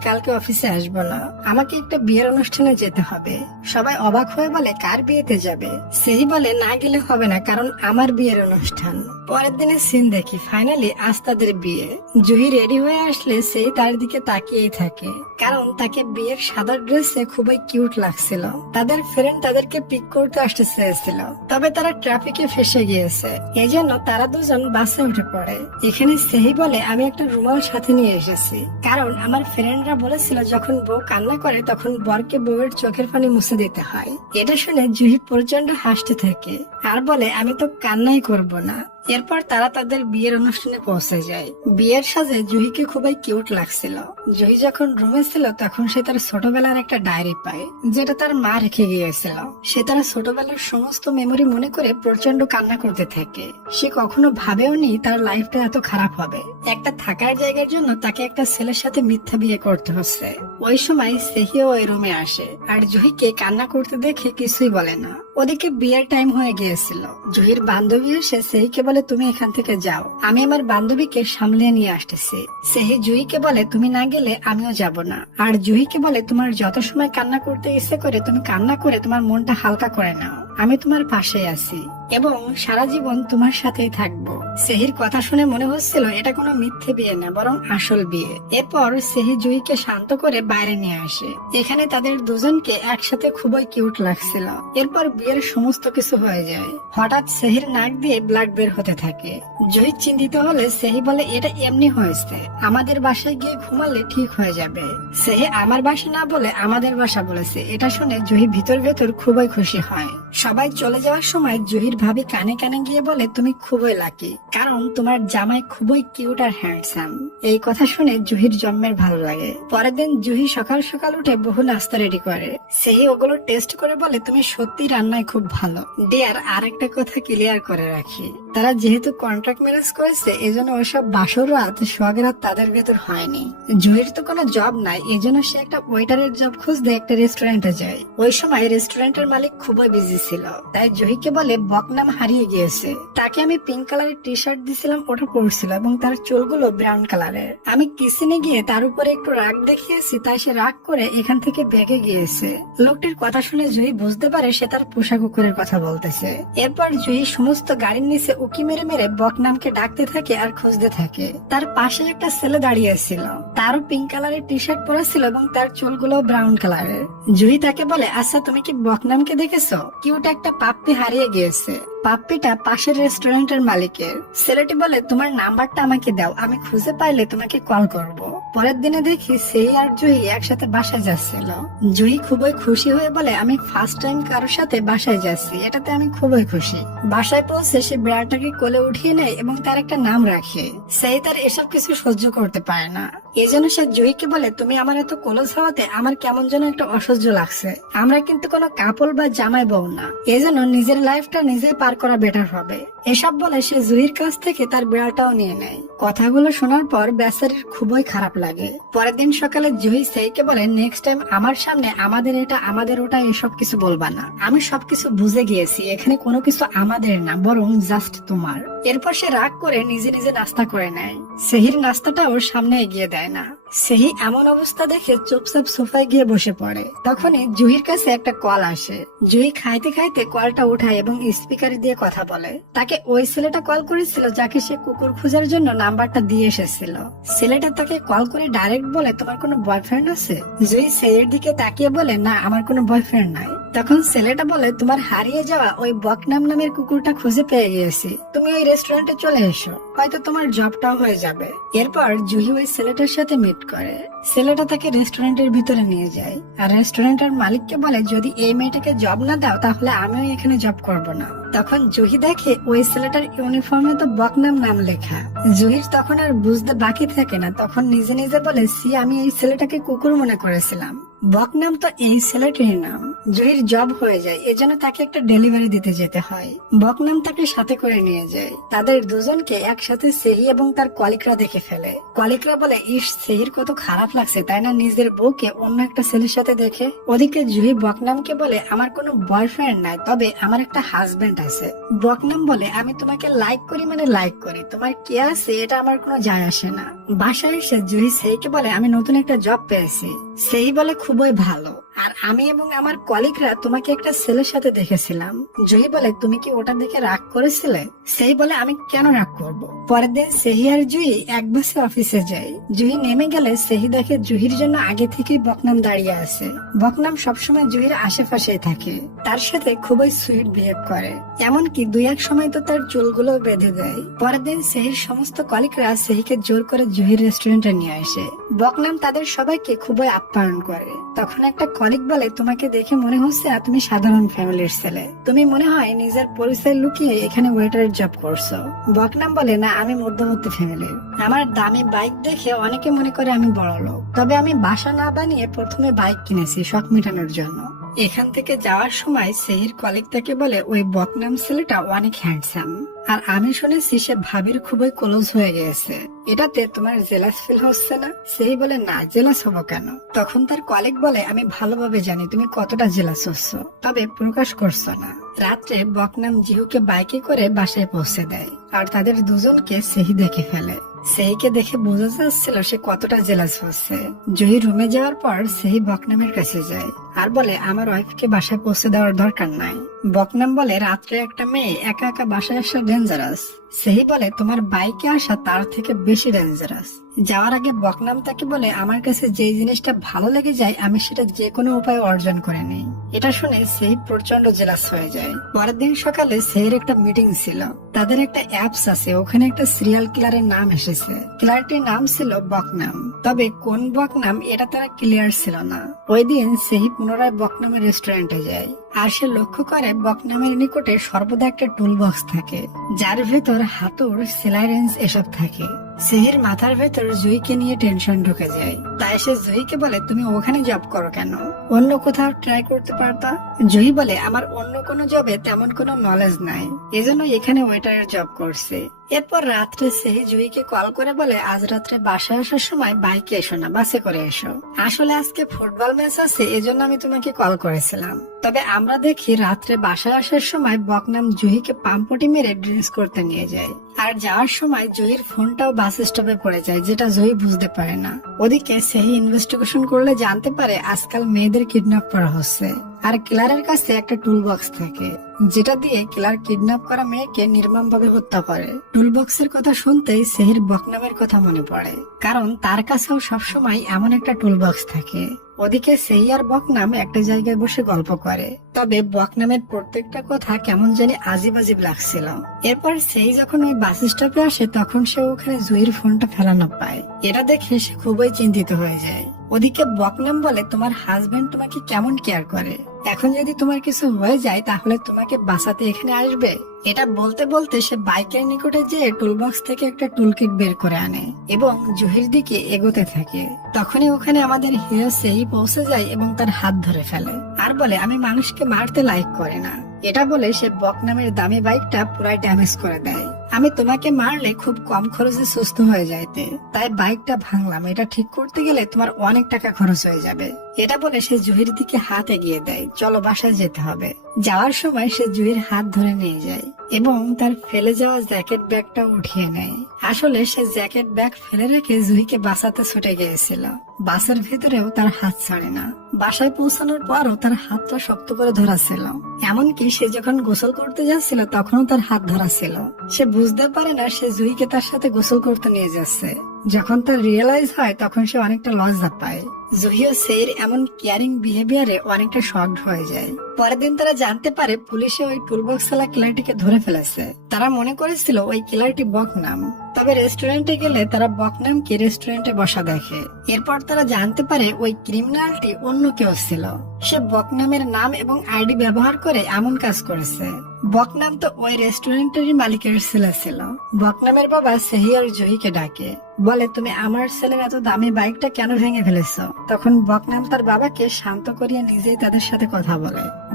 কালকে অফিসে আসবো না, আমাকে একটা বিয়ের অনুষ্ঠানে যেতে হবে। সবাই অবাক হয়ে বলে, কার বিয়েতে যাবে? সেহি বলে, না গেলে হবে না, কারণ আমার বিয়ের অনুষ্ঠান। অনুষ্ঠান। পরের দিনে সিন দেখি ফাইনালি আজ তাদের বিয়ে। জুহি রেডি হয়ে আসলে সেই তার দিকে তাকিয়েই থাকে, কারণ তাকে বিয়ের সাদা ড্রেসে খুবই কিউট লাগছিল। তাদের ফ্রেন্ড তাদেরকে পিক করতে আসতে চেয়েছিল, তবে তারা ট্রাফিকে ফেসে গিয়েছে, এই জন্য তারা দুজন বাসে উঠে পড়ে। এখানে সেহি বলে আমি একটা রুমাল সাথে নিয়ে এসেছি, কারণ আমার ফ্রেন্ডরা বলেছিল যখন বউ কান্না করে তখন বরকে বউয়ের চোখের পানি মুছে দিতে হয়। এটা শুনে জুহি প্রচন্ড হাসতে থাকে আর বলে আমি তো কান্নাই করব না। এরপর তারা তাদের বিয়ের অনুষ্ঠানে পৌঁছে যায়। বিয়ের সাজে জুহিকে খুবই কিউট লাগছিল। জুহি যখন রুমে ছিল তখন সে তার ছোটবেলার একটা ডায়েরি পায়, যেটা তার মা রেখে গিয়েছিল। সে তার ছোটবেলার সমস্ত মেমোরি মনে করে প্রচন্ড কান্না করতে থাকে। সে কখনো ভাবেও নি তার লাইফটা এত খারাপ হবে। একটা থাকার জায়গার জন্য তাকে একটা ছেলের সাথে মিথ্যা বিয়ে করতে হচ্ছে। ওই সময় সেহিও ওই রুমে আসে আর জুহিকে কান্না করতে দেখে কিছুই বলে না। ওদিকে বিয়ের টাইম হয়ে গিয়েছিল। জুহির বান্ধবী এসে সেহিকে বলে তুমি এখান থেকে যাও, আমি আমার বান্ধবীকে সামলে নিয়ে আসতেছি। সেহি জুহিকে বলে তুমি না গেলে আমিও যাব না। আর জুহিকে বলে তোমার যত সময় কান্না করতে ইচ্ছে করে তুমি কান্না করে তোমার মনটা হালকা করে নাও, আমি তোমার পাশে আছি এবং সারা জীবন তোমার সাথেই থাকবো। সেহির কথা শুনে মনে হচ্ছিল এটা কোনো মিথ্যে বিয়ে না, বরং আসল বিয়ে। এরপর সেহি জুহিকে শান্ত করে বাইরে নিয়ে আসে। এখানে তাদের দুজনকে একসাথে খুবই কিউট লাগছিল। এরপর বিয়ের সমস্ত কিছু হয়ে যায়। হঠাৎ সেহির নাক দিয়ে ব্লাড বের হতে থাকে। জুহি চিন্তিত হলে সেহি বলে এটা এমনি হয়েছে, আমাদের বাসায় গিয়ে ঘুমালে ঠিক হয়ে যাবে। সেহি আমার বাসা না বলে আমাদের বাসা বলেছে। এটা শুনে জুহি ভিতর ভেতর খুবই খুশি হয়। সবাই চলে যাওয়ার সময় জুহির ভাবি কানে কানে গিয়ে বলে তুমি খুবই লাকি, কারণ তোমার জামাই খুবই কিউট আর হ্যান্ডসাম। এই কথা শুনে জুহির জন্মের ভালো লাগে। পরের দিন জুহি সকাল সকাল উঠে বহু নাস্তা রেডি করে। সেই ওগুলো টেস্ট করে বলে তুমি সত্যি রান্নায় খুব ভালো। ডিয়ার আর একটা কথা ক্লিয়ার করে রাখি, তারা যেহেতু কন্ট্রাক্ট ম্যারেজ করেছে এজন্য ওইসব বাসর রাত সোহাগের রাত তাদের ভেতর হয়নি। জুহির তো কোনো জব নাই, এজন্য সে একটা ওয়েটারের জব খুঁজতে একটা রেস্টুরেন্টে যায়। ওই সময় রেস্টুরেন্টের মালিক খুবই বিজি ছিল, তাই জুহিকে বলে বকনাম হারিয়ে গিয়েছে। তাকে আমি পিঙ্ক কালারের টি শার্ট দিয়েছিলাম, ওটা পরছিল এবং তার চুলগুলো ব্রাউন কালারের। আমি কিচেনে গিয়ে তার উপরে একটু রাগ দেখিয়েছি, তাই সে রাগ করে এখান থেকে বেঁকে গিয়েছে। লোকটির কথা শুনে জুহি বুঝতে পারে সে তার পোষা কুকুরের কথা বলতেছে। এরপর জুহি সমস্ত গাড়ির নিচে উকি মেরে মেরে বকনামকে ডাকতে থাকে আর খুঁজতে থাকে। তার পাশে একটা ছেলে দাঁড়িয়ে ছিল, তারও পিঙ্ক কালারের টি শার্ট পরা ছিল এবং তার চুলগুলো ব্রাউন কালারের। জুহি তাকে বলে আচ্ছা তুমি কি বকনামকে দেখেছো? কিউট একটা পাপ্পি হারিয়ে গিয়েছে। পাপ্পিটা পাশের রেস্টুরেন্টের মালিকের। ছেলেটি বলে তোমার নাম্বারটা আমাকে দাও, আমি খুঁজে পাইলে তোমাকে কল করব। পরের দিনে দেখি সেই আর জুহি একসাথে বাসায় যাচ্ছিল। জুহি খুবই খুশি হয়ে বলে আমি ফার্স্ট টাইম কারোর সাথে বাসায় যাচ্ছি, এটাতে আমি খুবই খুশি। বাসায় পৌঁছে সে বিড়ালটাকে কোলে উঠিয়ে নেয় এবং তার একটা নাম রাখে। সেই তার এসব কিছু সহ্য করতে পারে না, এই জন্য সে জুহিকে বলে তুমি আমার এত কোলজ হওয়াতে আমার কেমন যেন একটা অসহ্য লাগছে। আমরা কিন্তু কোনো কাপল বা জামাই বউ না, এই জন্য নিজের লাইফটা নিজে পার করা বেটার হবে। এসব বলে সে জুহির কাছ থেকে তার বিড়ালটাও নিয়ে নেয়। কথাগুলো শোনার পর বেচারির খুবই খারাপ লাগে। পরের দিন সকালে জুহি সেইকে বলে নেক্সট টাইম আমার সামনে আমাদের এটা আমাদের ওটা এসব কিছু বলবা না, আমি সবকিছু বুঝে গিয়েছি, এখানে কোনো কিছু আমাদের না বরং জাস্ট তোমার। এরপর সে রাগ করে নিজে নিজে নাস্তা করে নেয়। সেহির নাস্তাটা ওর সামনে এগিয়ে দেয় না। সেহি এমন অবস্থা দেখে চুপচাপ সোফায় গিয়ে বসে পড়ে। তখনই জুহির কাছে একটা কল আসে। জুহি খাইতে খাইতে কলটা উঠায় এবং স্পিকারে দিয়ে কথা বলে। তাকে ওই ছেলেটা কল করেছিল যাকে সে কুকুর খোঁজার জন্য নাম্বারটা দিয়ে এসেছিল। ছেলেটা তাকে কল করে ডাইরেক্ট বলে তোমার কোনো বয়ফ্রেন্ড আছে? জুহি সেহির দিকে তাকিয়ে বলে না আমার কোনো বয়ফ্রেন্ড নাই। তখন ছেলেটা বলে তোমার হারিয়ে যাওয়া ওই বকনাম নামের কুকুরটা খুঁজে পেয়ে গিয়েছি, তুমি ওই রেস্টুরেন্টে চলে এসো, হয়তো তোমার জবটাও হয়ে যাবে। এরপর জুহি ওই ছেলেটার সাথে মিট করে। ছেলেটা তাকে রেস্টুরেন্টের ভিতরে নিয়ে যায় আর রেস্টুরেন্টের মালিককে বলে যদি এই মেয়েটাকে জব না দাও তাহলে আমিও এখানে জব করব না। তখন জুহি দেখে ওই ছেলেটার ইউনিফর্মে তো বকনাম নাম লেখা। জুহির তখন আর বুঝতে বাকি থাকে না, তখন নিজে নিজে বলে সি আমি এই ছেলেটাকে কুকুর মনে করেছিলাম, বকনাম তো এই ছেলেটির নাম। জুহির জব হয়ে যায়, এজন্য তাকে একটা ডেলিভারি দিতে যেতে হয়। বকনাম তাকে সাথে করে নিয়ে যায়। তাদের দুজনকে একসাথে সেহি এবং তার কলিগরা দেখে ফেলে। কলিগরা বলে ইস সেহির কত খারাপ লাগছে তাই না নিজের বউকে অন্য একটা ছেলের সাথে দেখে। ওদিকে জুহি বকনামকে বলে আমার কোনো বয়ফ্রেন্ড নাই, তবে আমার একটা হাজবেন্ড আছে। বকনাম বলে আমি তোমাকে লাইক করি মানে লাইক করি, তোমার কে আছে এটা আমার কোনো যায় আসে না। বাসায় এসে জুহি সেইকে বলে আমি নতুন একটা জব পেয়েছি। সেই বলে খুবই ভালো, আর আমি এবং আমার কলিগরা তোমাকে একটা ছেলের সাথে দেখেছিলাম। জুহি বলে, তুমি কি ওটা দেখে রাগ করেছিলে? সেই বলে, আমি কেন রাগ করব? পরের দিন সেহি আর জুহি এক বাসে অফিসে যায়। জুহি নেমে গেলে সেহি দেখে জুহির জন্য আগে থেকেই বকনাম দাঁড়িয়ে আছে। বকনাম সবসময় জুহির আশেপাশেই থাকে, তার সাথে খুবই সুইট বিহেভ করে, এমনকি দুই এক সময় তো তার চুলগুলো বেঁধে দেয়। পরের দিন সেহির সমস্ত কলিগরা সেহিকে জোর করে জুহির রেস্টুরেন্টে নিয়ে আসে। বকনাম তাদের সবাইকে খুবই আপ্যায়ন করে। তখন একটা কলিগ বলে, তোমাকে দেখে মনে হচ্ছে না তুমি সাধারণ ফ্যামিলির ছেলে, তুমি মনে হয় নিজের পরিচয় লুকিয়ে এখানে ওয়েটারের জব করছো। বকনাম বলে, না, আমি মধ্যবর্তী ফ্যামিলির। আমার দামি বাইক দেখে অনেকে মনে করে আমি বড় লোক, তবে আমি বাসা না বানিয়ে প্রথমে বাইক কিনেছি শখ মেটানোর জন্য। এখান থেকে যাওয়ার সময় সেহির কলিগ তাকে বলে, ওই বকনাম ছেলেটা অনেক হ্যান্ডসাম, আর আমি শুনেছি সে ভাবির খুবই ক্লোজ হয়ে গেছে। এটাতে তোমার জেলাস ফিল হচ্ছে না? সেই বলে, না, জেলাস হবো কেন? তখন তার কলিগ বলে, আমি ভালোভাবে জানি তুমি কতটা জেলাস হচ্ছ, তবে প্রকাশ করছো না। রাত্রে বকনাম জিহুকে বাইকে করে বাসায় পৌঁছে দেয়, আর তাদের দুজনকে সেহি দেখে ফেলে। সেহিকে দেখে বোঝা যাচ্ছিল সে কতটা জেলাস হচ্ছে। জুহি রুমে যাওয়ার পর সেহি বকনামের কাছে যায় আর বলে, আমার ওয়াইফকে বাসায় পৌঁছে দেওয়ার দরকার নাই। বকনাম বলে, রাত্রে একটা মেয়ে একা একা বাসায় আসা ডেঞ্জারাস। সেহি বলে, তোমার বাইকে আসা তার থেকে বেশি ডেঞ্জারাস। যাওয়ার আগে বকনাম তাকে বলে, আমার কাছে যে জিনিসটা ভালো লেগে যায় আমি সেটা যে কোনো উপায়ে অর্জন করে নিই। এটা শুনে সেহি প্রচন্ড জেলাস হয়ে যায়। পরের দিন সকালে সেহির একটা মিটিং ছিল। তাদের একটা অ্যাপস আছে, ওখানে একটা সিরিয়াল কিলারের নাম এসেছে। কিলারটির নাম ছিল বকনাম, তবে কোন বকনাম এটা তারা ক্লিয়ার ছিল না। ওই দিন সেহি পুনরায় বকনামের রেস্টুরেন্টে যায়, আর সে লক্ষ্য করে বকনামের নিকটে সর্বদা একটা টুল বক্স থাকে, যার ভেতর হাতুড়, সেলাই রেঞ্জ এসব থাকে। সেহির মাথার ভেতর জুইকে নিয়ে টেনশন ঢুকে যায়। তাই সে জুইকে বলে, তুমি ওখানে জব করো কেন? অন্য কোথাও ট্রাই করতে পারতা। জুই বলে, আমার অন্য কোনো জবে তেমন কোনো নলেজ নাই, এজন্য এখানে ওয়েটারের জব করছে। এরপর রাত্রে সেহি জুইকে কল করে বলে, আজ রাত্রে বাসায় আসার সময় বাইকে এসো না, বাসে করে এসো। আসলে আজকে ফুটবল ম্যাচ আছে, এজন্য আমি তোমাকে কল করেছিলাম। তবে আমরা দেখি রাত্রে বাসায় আসার সময় বকনাম জুহিকে পাম্পটি মেরে ড্রিঙ্কস করতে নিয়ে যায়, আর যাওয়ার সময় জুহির ফোনটাও বাস স্টপে পড়ে যায়, যেটা জুহি বুঝতে পারে না। ওদিকে সেহি ইনভেস্টিগেশন করলে জানতে পারে আজকাল মেয়েদের কিডন্যাপ করা হচ্ছে, আর কিলারের কাছে একটা টুল বক্স থাকে, যেটা দিয়ে কিলার কিডন্যাপ করা মেয়েকে নির্মম ভাবে হত্যা করে। টুল বক্সের কথা শুনতেই সেহির বকনামের কথা মনে পড়ে, কারণ তার কাছেও সবসময় এমন একটা টুল বক্স থাকে। ওদিকে সেহি আর বকনাম একটা জায়গায় বসে গল্প করে, তবে বকনামের প্রত্যেকটা কথা কেমন জানি আজিব আজিব লাগছিল। এরপর সেহি যখন ওই বাস স্টপে আসে তখন সে ওখানে জুহির ফোনটা ফেলানো পায়। এটা দেখে সে খুবই চিন্তিত হয়ে যায়। ওদিকে বকনাম বলে, তোমার হাজবেন্ড তোমাকে কেমন কেয়ার করে? এখন যদি তোমার কিছু হয়ে যায় তাহলে তোমাকে বাঁচাতে এখানে আসবে? এটা বলতে বলতে সে বাইকের নিকটে যেয়ে টুলবক্স থেকে একটা টুলকিট বের করে আনে এবং জুহির দিকে এগোতে থাকে। তখনই ওখানে আমাদের হিরো সেহি পৌঁছে যায় এবং তার হাত ধরে ফেলে আর বলে, আমি মানুষকে মারতে লাইক করে না। এটা বলে সে বকনামের দামি বাইকটা পুরাই ড্যামেজ করে দেয়। আমি তোমাকে মারলে খুব কম খরচে সুস্থ হয়ে যাইতে, তাই বাইকটা ভাঙলাম। এটা ঠিক করতে গেলে তোমার অনেক টাকা খরচ হয়ে যাবে। এটা বলে সে জুহির দিকে হাত এগিয়ে দেয়, চলো বাসায় যেতে হবে। যাওয়ার সময় সে জুহির হাত ধরে নিয়ে যায় এবং তার ফেলে যাওয়া জ্যাকেট ব্যাগটা উঠিয়ে নেয়। আসলে সে জ্যাকেট ব্যাগ ফেলে রেখে জুহিকে বাঁচাতে ছুটে গিয়েছিল। বাসের ভেতরেও তার হাত ছাড়ে না। বাসায় পৌঁছানোর পরও তার হাতটা শক্ত করে ধরা ছিল, এমনকি সে যখন গোসল করতে যাচ্ছিল তখনও তার হাত ধরা ছিল। সে বুঝতে পারে না সে জুহিকে তার সাথে গোসল করতে নিয়ে যাচ্ছে। যখন তার রিয়েলাইজ হয় তখন সে অনেকটা লজ্জা পায়। জুহিও সের এমন কেয়ারিং বিহেভিয়ারে অনেকটা শকড হয়ে যায়। পরের দিন তারা জানতে পারে পুলিশে ওই টুলবক্স ওয়ালা কিলারটিকে ধরে ফেলেছে। তারা মনে করেছিল ওই কিলারটি বকনাম, তবে রেস্টুরেন্টে গেলে তারা বকনামকে রেস্টুরেন্টে বসা দেখে। এরপর তারা জানতে পারে ওই ক্রিমিনালটি অন্য কেউ ছিল। সে বকনামের নাম এবং আইডি ব্যবহার করে এমন কাজ করেছে। বকনাম তো ওই রেস্টুরেন্টেরই মালিকের ছেলে ছিল। বকনামের বাবা সেহি আর জুহিকে ডাকে, বলে, তুমি আমার ছেলের এত দামি বাইকটা কেন ভেঙে ফেলেছো? তখন বকনাম তার বাবাকে শান্ত করিয়ে নিজেই তাদের সাথে কথা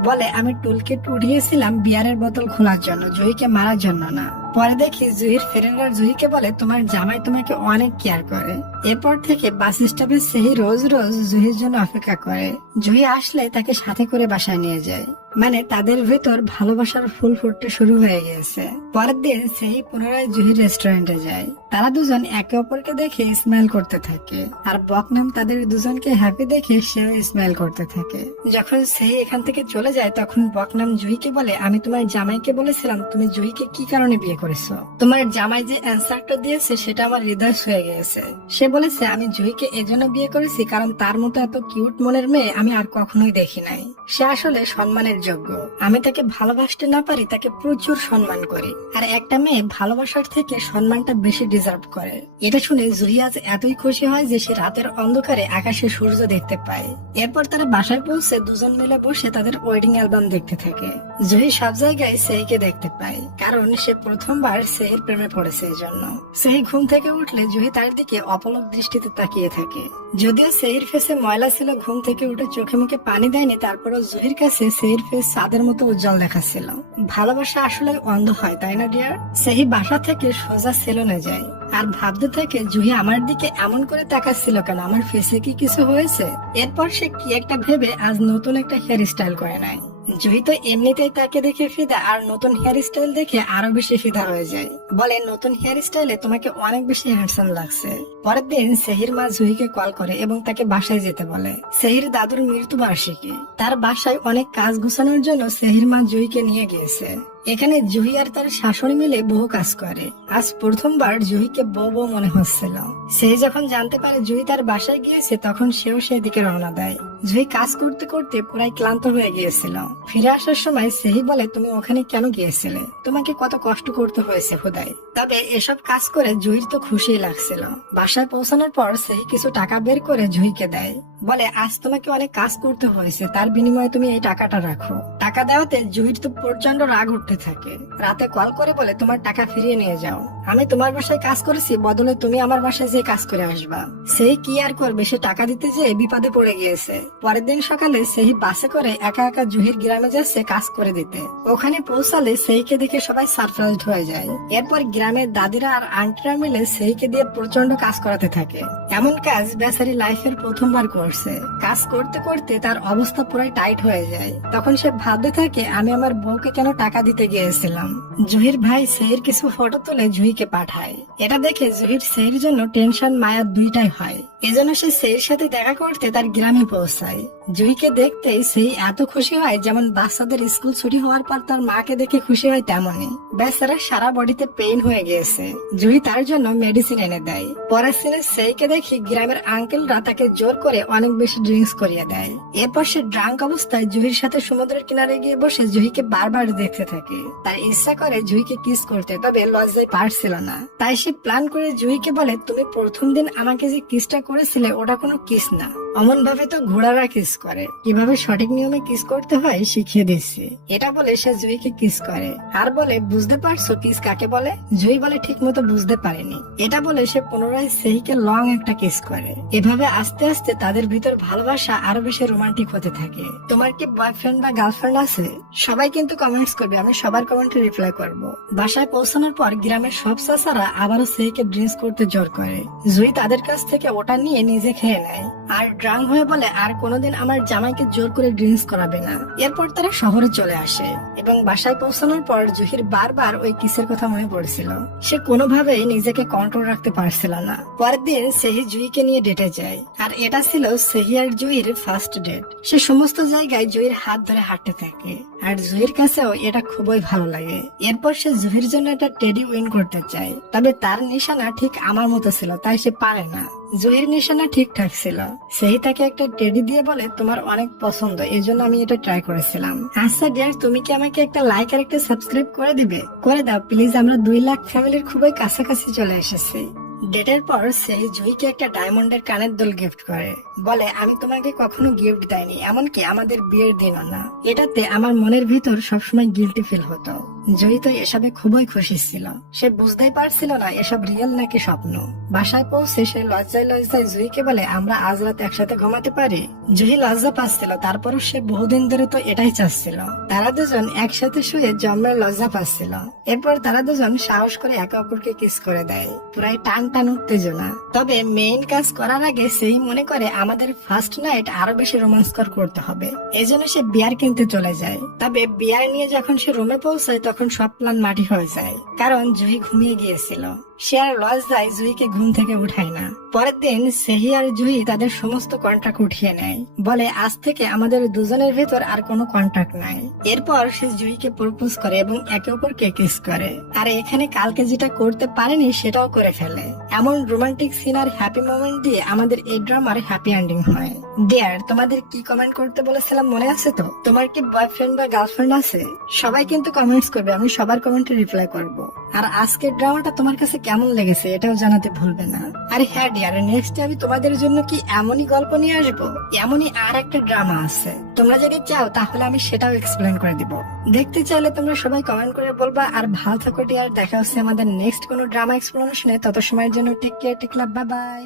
বলে, আমি টুলকিট উঠিয়েছিলাম বিয়ারের বোতল খোলার জন্য, জুহিকে মারার জন্য না। পরে দেখি জুহির ফ্রেন্ডরা জুহিকে বলে তোমার জামাই তোমাকে অনেক কেয়ার করে। এরপর থেকে বাস স্টপে সেহি রোজ রোজ জুহির জন্য অপেক্ষা করে। জুহি আসলে তাকে সাথে করে বাসায় নিয়ে যায়, মানে তাদের ভেতর ভালোবাসার ফুল ফুটতে শুরু হয়ে গেছে। পরের দিন সেহি পুনরায় জুহির রেস্টুরেন্টে যায়। তারা দুজন একে অপরকে দেখে স্মাইল করতে থাকে, আর বকনাম তাদের দুজনকে হ্যাপি দেখে সেও স্মাইল করতে থাকে। যখন সেহি এখান থেকে চলে যায় তখন বকনাম জুহিকে বলে আমি তোমার জামাইকে বলেছিলাম তুমি জুহিকে কি কারণে বিয়ে করেছো। তোমার জামাই যে অ্যান্সারটা দিয়েছে সেটা আমার হৃদয় ছুঁয়ে গিয়েছে। সে বলেছে আমি জুহিকে এজন্য বিয়ে করেছি কারণ তার মতো এত কিউট মনের মেয়ে আমি আর কখনোই দেখি নাই। সে আসলে সম্মানের যোগ্য। আমি তাকে ভালোবাসতে না পারি, তাকে প্রচুর সম্মান করি। আর একটা মেয়ে ভালোবাসার থেকে সম্মানটা বেশি ডিজার্ভ করে। এটা শুনে জুহি আজ এতই খুশি হয় যে সে রাতের অন্ধকারে আকাশে সূর্য দেখতে পায়। এরপর তারা বাসায় পৌঁছে দুজন মিলে বসে তাদের ওয়েডিং অ্যালবাম দেখতে থাকে। জুহি সব জায়গায় সেহিকে দেখতে পায়, কারণ সে প্রথমবার সেহির প্রেমে পড়েছে। এই জন্য সেহি ঘুম থেকে উঠলে জুহি তার দিকে অপলক দৃষ্টিতে তাকিয়ে থাকে। যদিও সেহির ফেসে ময়লা ছিল, ঘুম থেকে উঠে চোখে মুখে পানি দেয়নি, তারপরও জুহির কাছে সেহির ফেস চাঁদের মতো উজ্জ্বল দেখাচ্ছিল। ভালোবাসা আসলে অন্ধ হয়, তাই না ডিয়ার? সেহি বাসা থেকে সোজা সেলুনে যায় আর ভাবতে থাকে জুহি আমার দিকে এমন করে তাকাচ্ছিল কেন, আমার ফেসে কি কিছু হয়েছে? এরপর সে কি একটা ভেবে আজ নতুন একটা হেয়ার স্টাইল করে নেয়। জুহি তো এমনিতেই তাকে দেখে ফিদা, আর নতুন হেয়ার স্টাইল দেখে আরো বেশি ফিদা হয়ে যায়। বলে নতুন হেয়ার স্টাইলে তোমাকে অনেক বেশি হ্যান্ডসাম লাগছে। পরের দিন সেহির মা জুহিকে কল করে এবং তাকে বাসায় যেতে বলে। সেহির দাদুর মৃত্যুবার্ষিকী, তার বাসায় অনেক কাজ গুছানোর জন্য সেহির মা জুহিকে নিয়ে গিয়েছে। এখানে জুহি আর তার শাশুড়ি মিলে বহু কাজ করে। আজ প্রথমবার জুহিকে বউ বউ মনে হচ্ছিল। সে যখন জানতে পারে জুহি তার বাসায় গিয়েছে তখন সেও সেদিকে রওনা দেয়। জুহি কাজ করতে করতে পুরাই ক্লান্ত হয়ে গিয়েছিল। ফিরে আসার সময় সেহি বলে তুমি ওখানে কেন গিয়েছিলে, তোমাকে কত কষ্ট করতে হয়েছে খোদাই। তবে এসব কাজ করে জুহির তো খুশি লাগছিল। বাসায় পৌঁছানোর পর সেহি কিছু টাকা বের করে জুহিকে দেয়, বলে আজ তোমাকে অনেক কাজ করতে হয়েছে, তার বিনিময়ে তুমি এই টাকাটা রাখো। টাকা দেওয়াতে জুহির তো প্রচন্ড রাগ উঠতে থাকে। রাতে কল করে বলে তোমার টাকা ফিরিয়ে নিয়ে যাও, আমি তোমার বাসায় কাজ করেছি, বদলে তুমি আমার বাসায় যে কাজ করে আসবা। সেই কি আর করবে, সে টাকা দিতে যেয়ে বিপদে পড়ে গিয়েছে। পরের দিন সকালে সেই বাসে করে একা একা জুহির গ্রামে যাচ্ছে কাজ করে দিতে। ওখানে পৌঁছালে সেইকে দেখে সবাই সারপ্রাইজড হয়ে যায়। এরপর গ্রামের দাদিরা আর আন্টিরা মিলে সেইকে দিয়ে প্রচন্ড কাজ করাতে থাকে। এমন কাজ বেচারি লাইফের প্রথমবার করছে। কাজ করতে করতে তার অবস্থা পুরাই টাইট হয়ে যায়। তখন সে ভাবতে থাকে আমি আমার বউকে কেন টাকা দিতে গিয়েছিলাম। জুহির ভাই সেইর কিছু ফটো তুলে জুহিকে পাঠায়। এটা দেখে জুহির সেইর জন্য টেনশন মায়া দুইটাই হয়। এজন্য সে সেইর সাথে দেখা করতে তার গ্রামে পৌঁছায়। জুহিকে দেখতেই সেই এত খুশি হয় যেমন বাচ্চাদের স্কুল ছুটি হওয়ার পর তার মাকে দেখে খুশি হয় তেমনই। বেচারা সারা বডিতে পেইন হয়ে গিয়েছে। জুহি তার জন্য মেডিসিন এনে দেয়। পরের সিনে সেইকে দেখি গ্রামের আঙ্কেলরা তাকে জোর করে অনেক বেশি ড্রিঙ্কস করিয়ে দেয়। এরপর সে ড্রাঙ্ক অবস্থায় জুহির সাথে সমুদ্রের কিনারে গিয়ে বসে জুহিকে বারবার দেখতে থাকে। তার ইচ্ছা করে জুহিকে কিস করতে, তবে লজ্জায় পারছিল না। তাই সে প্ল্যান করে জুহিকে বলে তুমি প্রথম দিন আমাকে যে কিসটা করেছিলে ওটা কোনো কিস না, অমন ভাবে তো ঘোড়ারা কিস করে, কিভাবে সঠিক নিয়মে কিস করতে হয় শিখিয়ে দিচ্ছে। এটা বলে সে জুহিকে কিস করে আর বলে বুঝতে পারছো কিস কাকে বলে? জুহি বলে ঠিক মতো বুঝতে পারেনি। এটা বলে সে পুনরায় সেইকে লং একটা কিস করে। এভাবে আস্তে আস্তে তাদের ভিতর ভালোবাসা আরো বেশি রোমান্টিক হতে থাকে। তোমার কি বয়ফ্রেন্ড বা গার্লফ্রেন্ড আছে? সবাই কিন্তু কমেন্টস করবে, আমি সবার কমেন্টে রিপ্লাই করব। বাসায় পৌঁছানোর পর গ্রামের সব চাচারা আবারও সেইকে ড্রিঙ্কস করতে জোর করে। জুহি তাদের কাছ থেকে ওটা নিয়ে নিজে খেয়ে নেয় আর ড্রাঙ্ক হয়ে বলে আর কোনোদিন আমার জামাইকে জোর করে ড্রিঙ্কস করাবে না। এরপর তারা শহরে চলে আসে এবং বাসায় পৌঁছানোর পর জুহির বারবার ওই কিসের কথা মনে পড়ছিল। সে কোনোভাবেই নিজেকে কন্ট্রোল রাখতে পারছিল না। পরের দিন সেহি জুহিকে নিয়ে ডেটে যায় আর এটা ছিল সেহি আর জুহির ফার্স্ট ডেট। সে সমস্ত জায়গায় জুহির হাত ধরে হাঁটতে থাকে আর জুহির কাছেও এটা খুবই ভালো লাগে। এরপর সে জুহির জন্য একটা টেডি উইন করতে চায়, তবে তার নিশানা ঠিক আমার মতো ছিল তাই সে পারে না। জুহির নিশানা ঠিকঠাক ছিল। সেই তাকে একটা টেডি দিয়ে বলে তোমার অনেক পছন্দ, এই জন্য আমি এটা ট্রাই করেছিলাম। আচ্ছা ডিয়ার, তুমি কি আমাকে একটা লাইক আর একটা সাবস্ক্রাইব করে দিবে? করে দাও প্লিজ, আমরা 2 লাখ ফ্যামিলির খুবই কাছাকাছি চলে এসেছি। ডেটের পর সেই জুহিকে একটা ডায়মন্ডের কানের দুল গিফট করে, বলে আমি তোমাকে কখনো গিফট দেয়নি, এমনকি আমাদের বিয়ের দিনও না। এটাতে আমার মনের ভিতর সবসময় গিল্টি ফিল হতো। জয়ী তো এসবে খুবই খুশি ছিল। সে বুঝতেই পারছিল না এসব রিয়েল নাকি স্বপ্ন। বাসায় পৌঁছে সে লজ্জায় লজ্জায় জুহিকে বলে, আমরা আজ রাত একসাথে ঘুমাতে পারি? জুহি লজ্জা পাচ্ছিল, তারপরও সে বহুদিন ধরে তো এটাই চাচ্ছিল। তারা দুজন একসাথে শুয়ে জন্মের লজ্জা পাচ্ছিল। এরপর তারা দুজন সাহস করে একে অপরকে কিস করে দেয়, পুরাই টান টান উত্তেজনা। তবে মেইন কাজ করার আগে সেই মনে করে আমাদের ফার্স্ট নাইট আরো বেশি রোমাঞ্চকর করতে হবে। এজন্য সে বিয়ার কিনতে চলে যায়। তবে বিয়ার নিয়ে যখন সে রুমে পৌঁছায় তখন সব প্ল্যান মাটি হয়ে যায়, কারণ জুহি ঘুমিয়ে গিয়েছিল। সে আর লজ্জায় জুহিকে ঘুম থেকে উঠায় না। পরের দিন সেহি আর জুহি তাদের সমস্ত কন্ট্রাক্ট উঠিয়ে নেয়, বলে আজ থেকে আমাদের দুজনের ভেতর আর কোনো কন্ট্রাক্ট নাই। এরপর সে জুহিকে প্রপোজ করে এবং একে অপরকে কিস করে। আর এখানে কালকে যেটা করতে পারেনি সেটাও করে ফেলে। এমন রোমান্টিক সিন আর হ্যাপি মোমেন্ট দিয়ে আমাদের এই ড্রামার হ্যাপি এন্ডিং হয়। ডিয়ার, তোমাদের কি কমেন্ট করতে বলেছিলাম মনে আছে তো? তোমার কি বয়ফ্রেন্ড বা গার্লফ্রেন্ড আছে? সবাই কিন্তু কমেন্টস করবে, আমি সবার কমেন্টে রিপ্লাই করব। আর আজকের ড্রামাটা তোমার কাছে কেমন লেগেছে এটাও জানাতে ভুলবে না। আর হ্যাঁ ডিয়ার, নেক্সট আমি তোমাদের জন্য কি এমনই গল্প নিয়ে আসবো? এমনই আর একটা ড্রামা আছে, তোমরা যদি চাও তাহলে আমি সেটাও এক্সপ্লেন করে দিব। দেখতে চাইলে তোমরা সবাই কমেন্ট করে বলবা। আর ভালো থাকো ডিয়ার, দেখা হচ্ছে আমাদের নেক্সট কোনো ড্রামা এক্সপ্লেনেশনে। তত সময়ের জন্য টেক কেয়ার, টেক লাভ, বাই বাই।